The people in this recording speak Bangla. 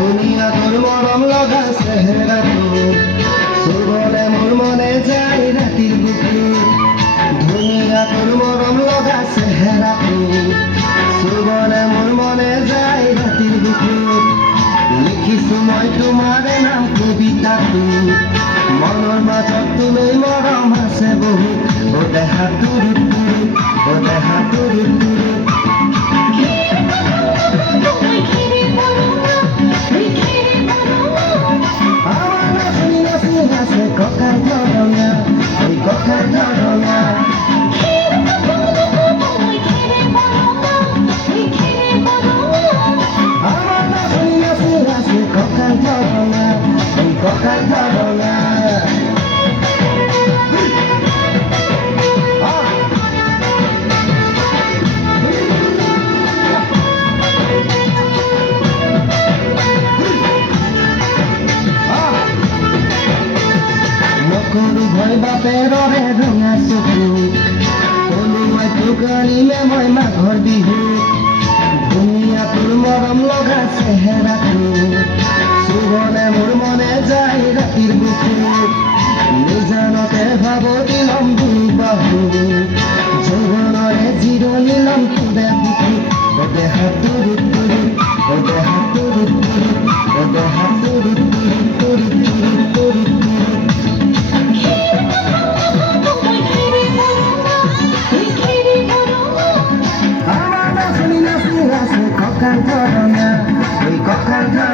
দুনিয়া তোর মরম লগা চেহেরা তোর সুবলে মোর মনে যায় রাতির বুকে দুনিয়া তোর মরম লগা চেহেরা তোর সুবলে মোর মনে যায় রাতির বুকে লিখিছো মই তোমাৰ নাম কবিতা তোৰ মনৰ মাজত তুমি মৰম আছে বহুত ও দেহা তোৰ ও দেহা তোৰ ককার ধরনা ওই ককার ধরনা আমার না শুনি না শুনাছে ককার ধরনা ওই ককার ধরনা নকৰো ভয় বাপেৰ ৰে ৰঙা চকু কলো মই তোক আনিলে মই মাঘৰ বিহু ধুনীয়া তোৰ মৰম লগা চেহেৰাটো চুবলে মোৰ মনে যায় ৰাতিৰ বুকু নিজানতে ভাবতি লম দুবাহু যৌৱনৰে জিৰণি লম তোৰে বুকু ও দেহা তোৰ ও দেহা তোৰ ও দেহা তোৰ তোৰ তোৰ ককার ধরনা ওই ককার ধরনা